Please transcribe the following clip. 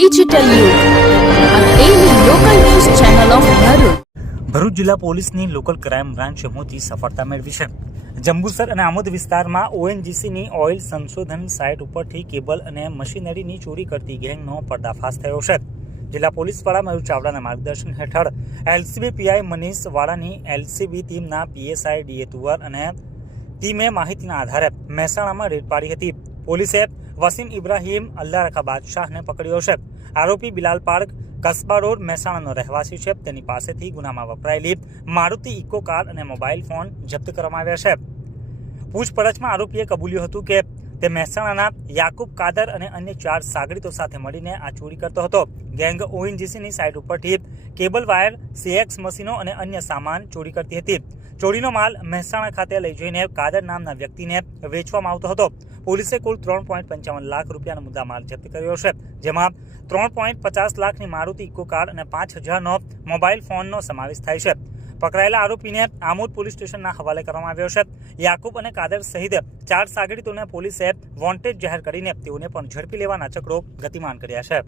Digital. Bharuch જિલ્લા પોલીસની local crime branch મોટી સફળતા મેળવી છે. જંબુસર અને આમોદ વિસ્તારમાં ઓએનજીસીની ઓઇલ સંશોધન સાઇટ ઉપરથી કેબલ અને મશીનરીની ચોરી કરતી ગેંગનો પર્દાફાશ થયો છે. જિલ્લા પોલીસ વડા મયુર ચાવડાના માર્ગદર્શન હેઠળ એલસીબી પીઆઈ મનીષ વાળાની એલસીબી ટીમના પીએસઆઈ ડીએ તુવર અને ટીમે માહિતીના આધારે મહેસાણામાં રેડ પાડી હતી. પોલીસે વસીમ ઇબ્રાહીમ અલ્લા રખા બાદશાહને પકડ્યો છે. આરોપી બિલાલ પાર્ક કસ્બા રોડ મહેસાણાનો રહેવાસી છે. તેની પાસેથી ગુનામાં વપરાયેલી મારુતિ ઇકો કાર અને મોબાઈલ ફોન જપ્ત કરવામાં આવ્યા છે. પૂછપરછમાં આરોપીએ કબૂલ્યું હતું કે તે મહેસાણાના યાકુબ કાદર અને અન્ય ચાર સાગરીતો સાથે મળીને આ ચોરી કરતો હતો. ગેંગ ઓએનજીસીની સાઇટ ઉપરથી કેબલ વાયર, સીએક્સ મશીનો અને અન્ય સામાન ચોરી કરતી હતી. ચોરીનો માલ મહેસાણા ખાતે લઈ જઈને કાદર નામના વ્યક્તિને વેચવામાં આવતો હતો. પોલીસે કુલ ત્રણ પોઈન્ટ પંચાવન લાખ રૂપિયાનો મુદ્દા માલ જપ્ત કર્યો છે, જેમાં ત્રણ પોઈન્ટ પચાસ લાખની મારુતિ ઇકો કાર અને પાંચ હજારનો મોબાઈલ ફોનનો સમાવેશ થાય છે. પકડાયેલા આરોપીને આમોદ પોલીસ સ્ટેશનના હવાલે કરવામાં આવ્યો છે. યાકુબ અને કાદર સહિત ચાર સાગરીતોને પોલીસે વોન્ટેડ જાહેર કરીને તેઓને પણ ઝડપી લેવાના ચક્રો ગતિમાન કર્યા છે.